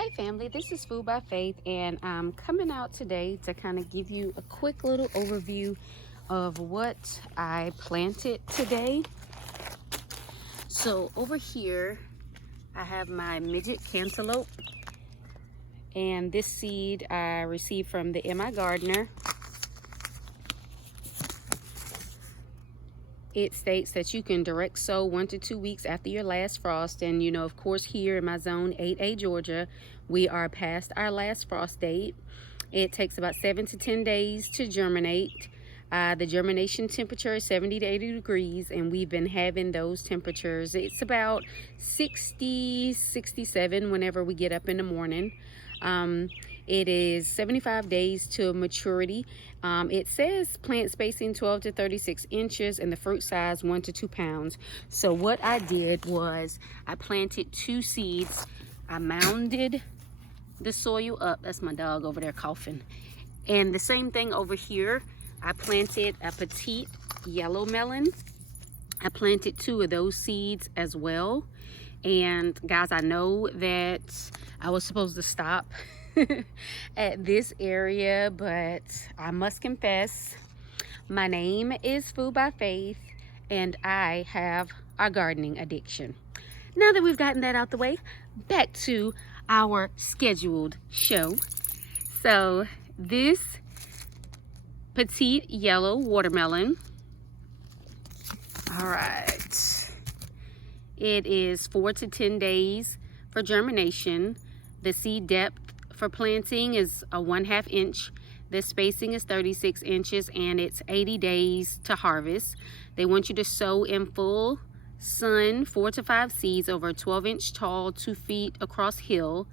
Hey family, this is Food by Faith, and I'm coming out today to kind of give you a quick little overview of what I planted today. So over here I have my midget cantaloupe, and this seed I received from the MI Gardener. It states that you can direct sow 1 to 2 weeks after your last frost. And you know, of course, here in my zone 8A Georgia, we are past our last frost date. It takes about 7 to 10 days to germinate. The germination temperature is 70 to 80 degrees, and we've been having those temperatures. It's about 60, 67 whenever we get up in the morning. It is 75 days to maturity. It says plant spacing 12 to 36 inches and the fruit size 1 to 2 pounds. So what I did was I planted 2 seeds. I mounded the soil up. That's my dog over there coughing. And the same thing over here. I planted a petite yellow melon. I planted 2 of those seeds as well. And guys, I know that I was supposed to stop at this area, but I must confess, my name is Food by Faith, and I have a gardening addiction. Now that we've gotten that out the way, back to our scheduled show. So this petite yellow watermelon, all right, it is 4 to 10 days for germination. The seed depth for planting is a 1/2 inch. The spacing is 36 inches, and it's 80 days to harvest. They want you to sow in full sun 4 to 5 seeds over a 12-inch tall, 2 feet across hill.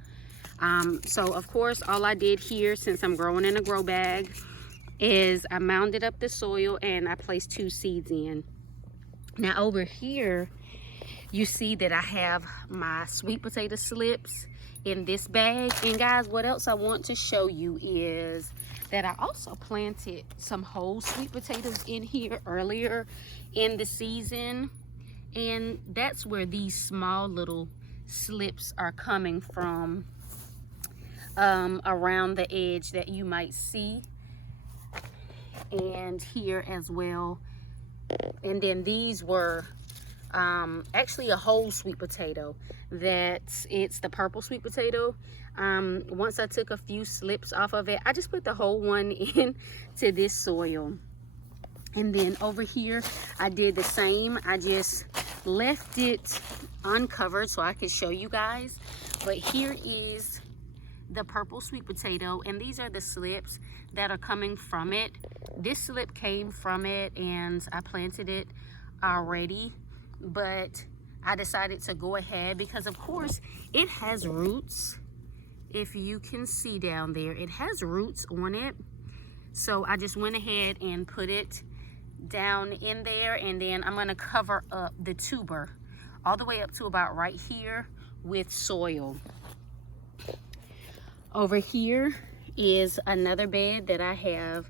So of course, all I did here, since I'm growing in a grow bag, is I mounded up the soil and I placed 2 seeds in. Now over here, you see that I have my sweet potato slips in this bag. And guys, what else I want to show you is that I also planted some whole sweet potatoes in here earlier in the season, and that's where these small little slips are coming from, around the edge that you might see, and here as well. And then these were actually a whole sweet potato. It's the purple sweet potato. Once I took a few slips off of it, I just put the whole one into this soil. And then over here I did the same. I just left it uncovered so I could show you guys. But here is the purple sweet potato, and these are the slips that are coming from it. This slip came from it, and I planted it already, but I decided to go ahead because of course it has roots. If you can see down there, it has roots on it. So I just went ahead and put it down in there, and then I'm going to cover up the tuber all the way up to about right here with soil. Over here is another bed that I have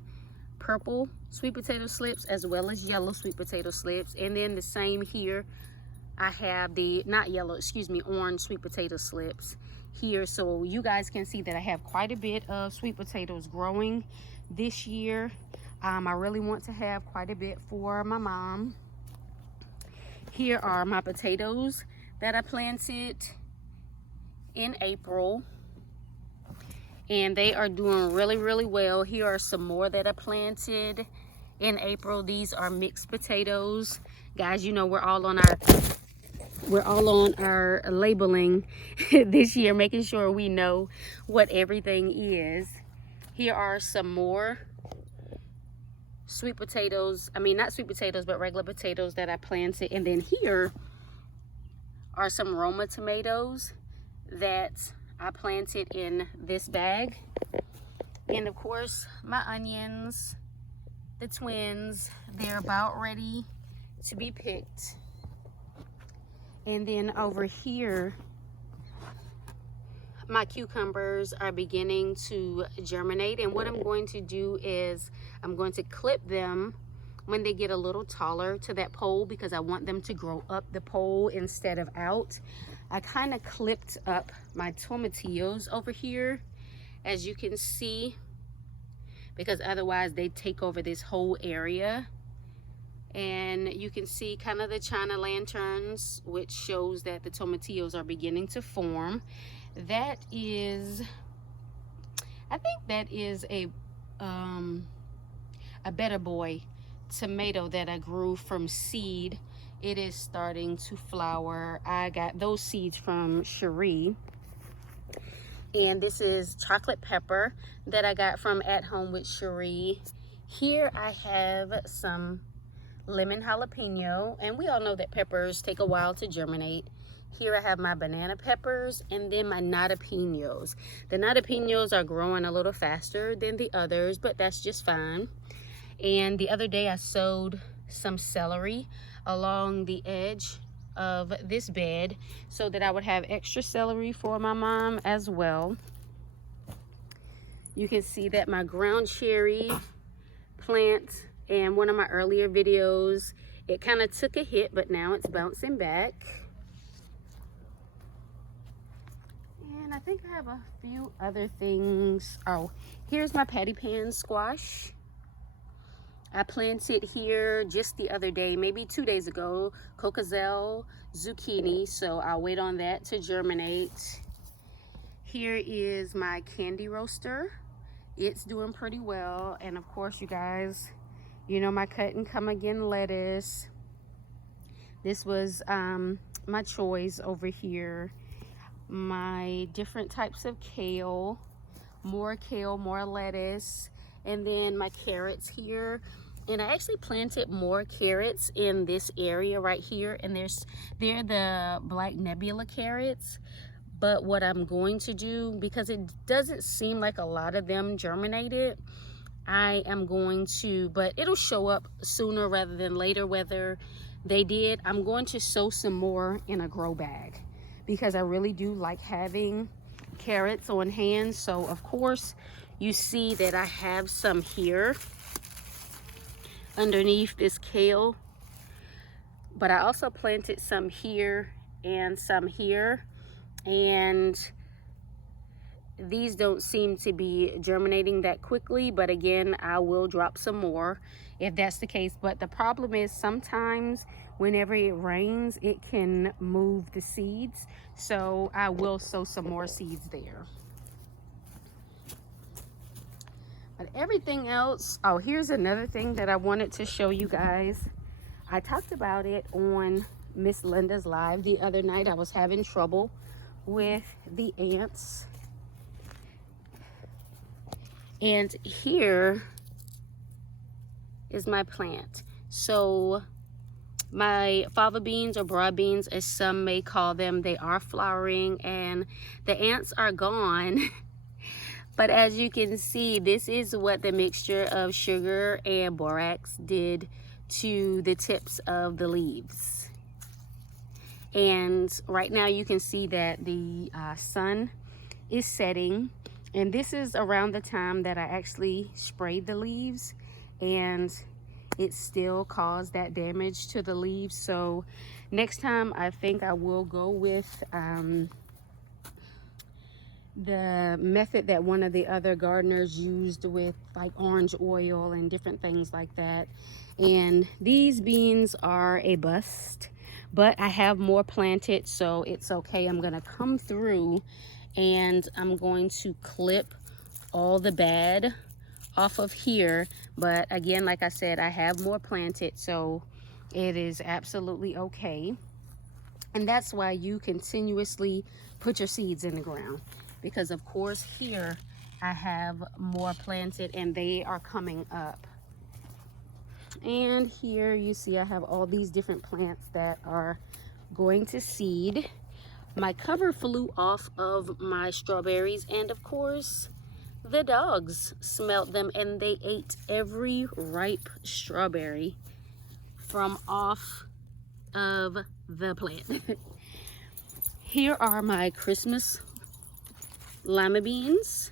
purple sweet potato slips as well as yellow sweet potato slips, and then the same here I have the orange sweet potato slips here. So you guys can see that I have quite a bit of sweet potatoes growing this year. I really want to have quite a bit for my mom. Here are my potatoes that I planted in April, and they are doing really well. Here are some more that I planted in April. These are mixed potatoes. Guys, you know we're all on our labeling this year, making sure we know what everything is. Here are some more sweet potatoes. I mean, not sweet potatoes, but regular potatoes that I planted. And then here are some Roma tomatoes that I planted in this bag. And of course, my onions, the twins, they're about ready to be picked. And then over here, my cucumbers are beginning to germinate, and what I'm going to do is I'm going to clip them when they get a little taller to that pole, because I want them to grow up the pole instead of out. I kind of clipped up my tomatillos over here, as you can see, because otherwise they take over this whole area. And you can see kind of the China lanterns, which shows that the tomatillos are beginning to form. That is, I think that is a Better Boy tomato that I grew from seed. It is starting to flower. I got those seeds from Cherie. And this is chocolate pepper that I got from At Home with Cherie. Here I have some lemon jalapeno, and we all know that peppers take a while to germinate. Here I have my banana peppers and then my natapenos. The natapenos are growing a little faster than the others, but that's just fine. And the other day I sowed some celery along the edge of this bed so that I would have extra celery for my mom as well. You can see that my ground cherry plant, and one of my earlier videos, it kind of took a hit, but now it's bouncing back. And I think I have a few other things. Oh, here's my patty pan squash. I planted here just the other day, maybe 2 days ago, Cocazel zucchini, so I'll wait on that to germinate. Here is my candy roaster. It's doing pretty well. And of course, you guys, you know my cut and come again lettuce. This was my choice over here. My different types of kale, more lettuce, and then my carrots here. And I actually planted more carrots in this area right here, and they're the black nebula carrots. But what I'm going to do, because it doesn't seem like a lot of them germinated, I am going to, but it'll show up sooner rather than later whether they did. I'm going to sow some more in a grow bag because I really do like having carrots on hand. So of course you see that I have some here underneath this kale, but I also planted some here and some here, and these don't seem to be germinating that quickly, but again, I will drop some more if that's the case. But the problem is sometimes whenever it rains, it can move the seeds, so I will sow some more seeds there. But everything else, oh, here's another thing that I wanted to show you guys. I talked about it on Miss Linda's live the other night. I was having trouble with the ants. And here is my plant. So my fava beans, or broad beans as some may call them, they are flowering and the ants are gone. But as you can see, this is what the mixture of sugar and borax did to the tips of the leaves. And right now you can see that the sun is setting, and this is around the time that I actually sprayed the leaves, and it still caused that damage to the leaves. So next time I think I will go with the method that one of the other gardeners used with like orange oil and different things like that. And these beans are a bust, but I have more planted, so it's okay. I'm gonna come through and I'm going to clip all the bad off of here. But again, like I said, I have more planted, so it is absolutely okay. And that's why you continuously put your seeds in the ground, because of course here I have more planted and they are coming up. And here you see I have all these different plants that are going to seed. My cover flew off of my strawberries, and of course the dogs smelled them and they ate every ripe strawberry from off of the plant. Here are my Christmas lima beans.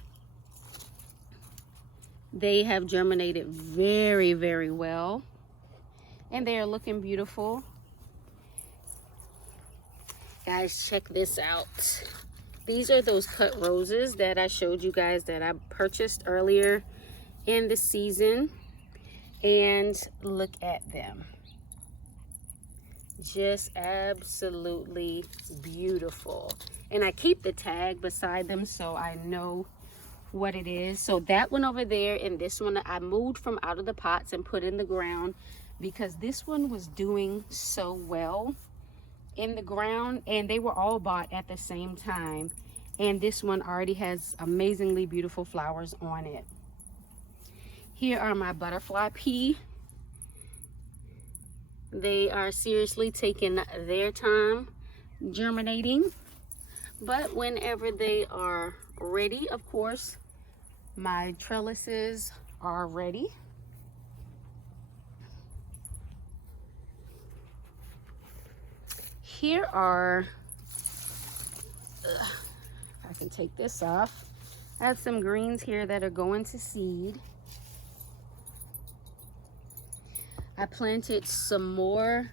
They have germinated very, very well, and they are looking beautiful. Guys, check this out. These are those cut roses that I showed you guys that I purchased earlier in the season. And look at them. Just absolutely beautiful. And I keep the tag beside them so I know what it is. So that one over there and this one I moved from out of the pots and put in the ground because this one was doing so well in the ground, and they were all bought at the same time. And this one already has amazingly beautiful flowers on it. Here are my butterfly pea. They are seriously taking their time germinating, but whenever they are ready, of course, my trellises are ready. Here are, I can take this off. I have some greens here that are going to seed. I planted some more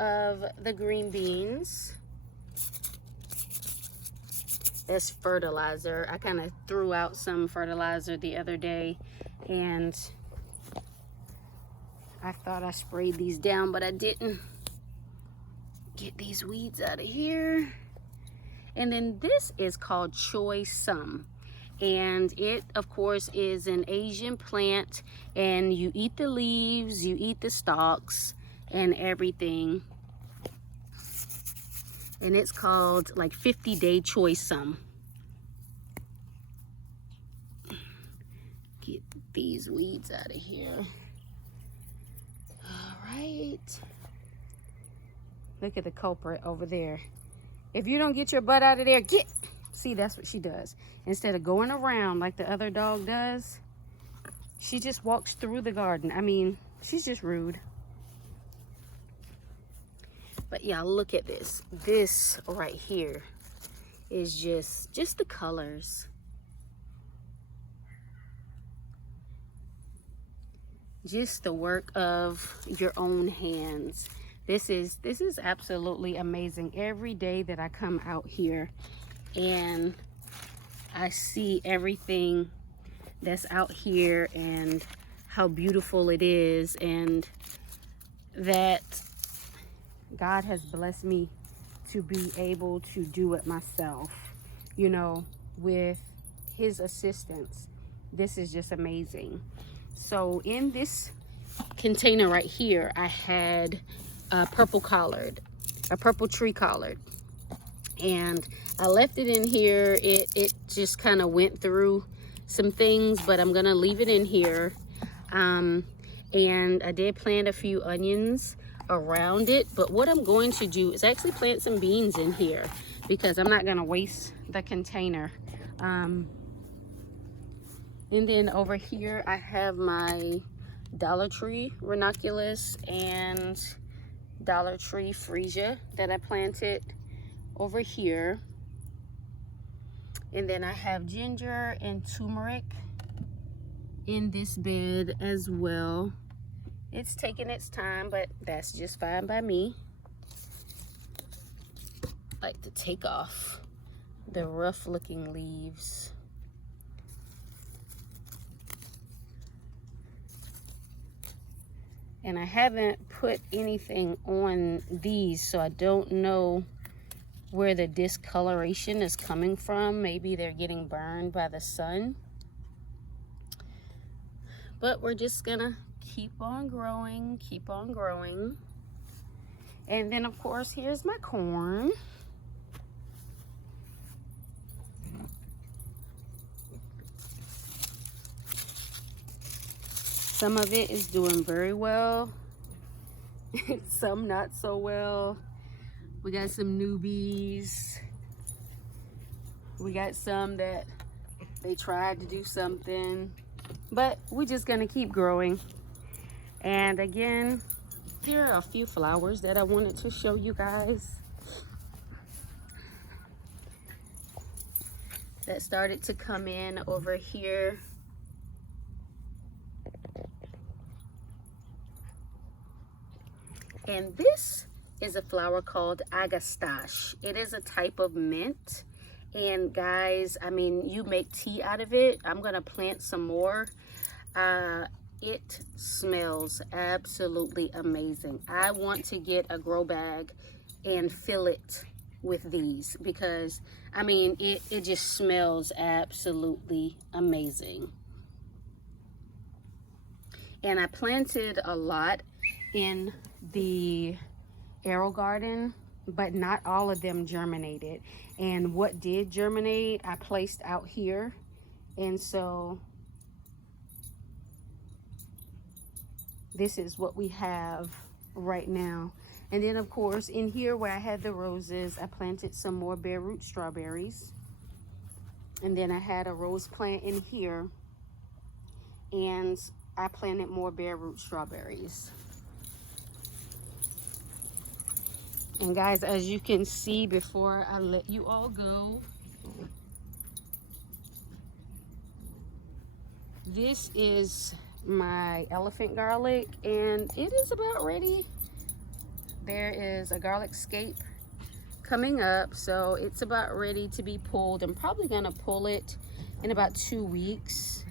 of the green beans. That's fertilizer. I kind of threw out some fertilizer the other day and I thought I sprayed these down, but I didn't. Get these weeds out of here. And then this is called choy sum. And it, of course, is an Asian plant. And you eat the leaves, you eat the stalks, and everything. And it's called like 50-day choy sum. Get these weeds out of here. All right. Look at the culprit over there. If you don't get your butt out of there, get. See, that's what she does. Instead of going around like the other dog does, she just walks through the garden. I mean, she's just rude. But yeah, look at this. This right here is just the colors. Just the work of your own hands. This is absolutely amazing. Every day that I come out here and I see everything that's out here and how beautiful it is, and that God has blessed me to be able to do it myself, you know, with his assistance. This is just amazing. So in this container right here, I had a purple tree collard, and I left it in here. It just kind of went through some things, but I'm gonna leave it in here. And I did plant a few onions around it, but what I'm going to do is actually plant some beans in here because I'm not gonna waste the container. And then over here I have my Dollar Tree ranunculus and Dollar Tree freesia that I planted over here. And then I have ginger and turmeric in this bed as well. It's taking its time, but that's just fine by me. I like to take off the rough looking leaves. And I haven't put anything on these, so I don't know where the discoloration is coming from. Maybe they're getting burned by the sun. But we're just gonna keep on growing, keep on growing. And then of course, here's my corn. Some of it is doing very well, some not so well. We got some newbies. We got some that they tried to do something, but we're just gonna keep growing. And again, here are a few flowers that I wanted to show you guys that started to come in over here. And this is a flower called Agastache. It is a type of mint. And guys, I mean, you make tea out of it. I'm gonna plant some more. It smells absolutely amazing. I want to get a grow bag and fill it with these because, I mean, it just smells absolutely amazing. And I planted a lot in the arrow garden, but not all of them germinated. And what did germinate, I placed out here. And so this is what we have right now. And then of course in here where I had the roses, I planted some more bare root strawberries. And then I had a rose plant in here, and I planted more bare root strawberries. And guys, as you can see, before I let you all go, this is my elephant garlic, and it is about ready. There is a garlic scape coming up, so it's about ready to be pulled. I'm probably gonna pull it in about 2 weeks.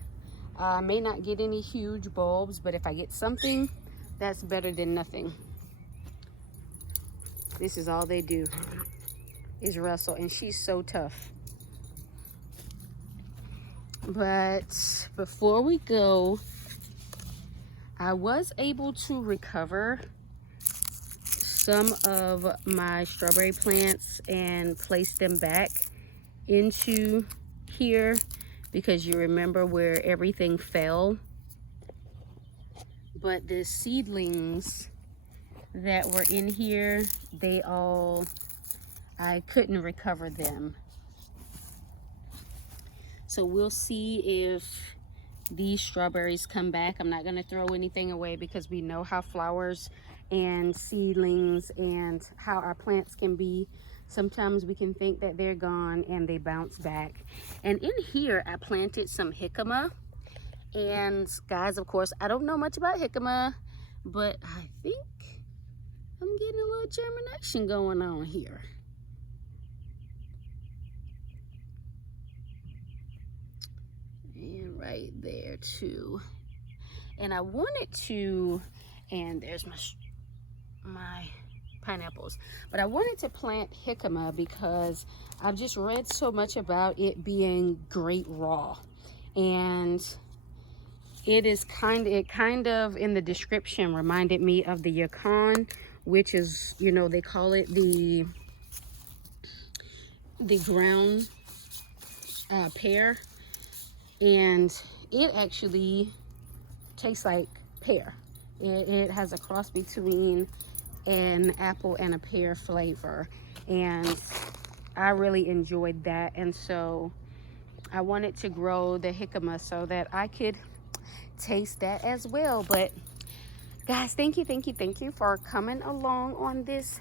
I may not get any huge bulbs, but if I get something, that's better than nothing. This is all they do, is wrestle, and she's so tough. But before we go, I was able to recover some of my strawberry plants and place them back into here, because you remember where everything fell. But the seedlings that were in here, I couldn't recover them. So we'll see if these strawberries come back. I'm not gonna throw anything away because we know how flowers and seedlings and how our plants can be. Sometimes we can think that they're gone and they bounce back. And in here, I planted some jicama. And guys, of course, I don't know much about jicama, but I think I'm getting a little germination going on here. And right there too. And I wanted to, and there's my pineapples, but I wanted to plant jicama because I've just read so much about it being great raw. And it kind of in the description reminded me of the yacon, which is, you know, they call it the ground pear, and it actually tastes like pear. It has a cross between an apple and a pear flavor, and I really enjoyed that. And so I wanted to grow the jicama so that I could taste that as well. But guys, thank you for coming along on this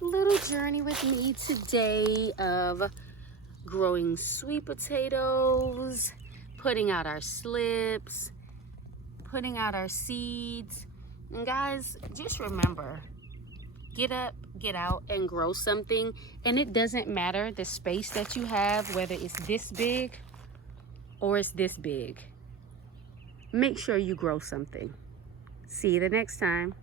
little journey with me today of growing sweet potatoes, putting out our slips, putting out our seeds. And guys, just remember, get up, get out, and grow something. And it doesn't matter the space that you have, whether it's this big or it's this big. Make sure you grow something. See you the next time.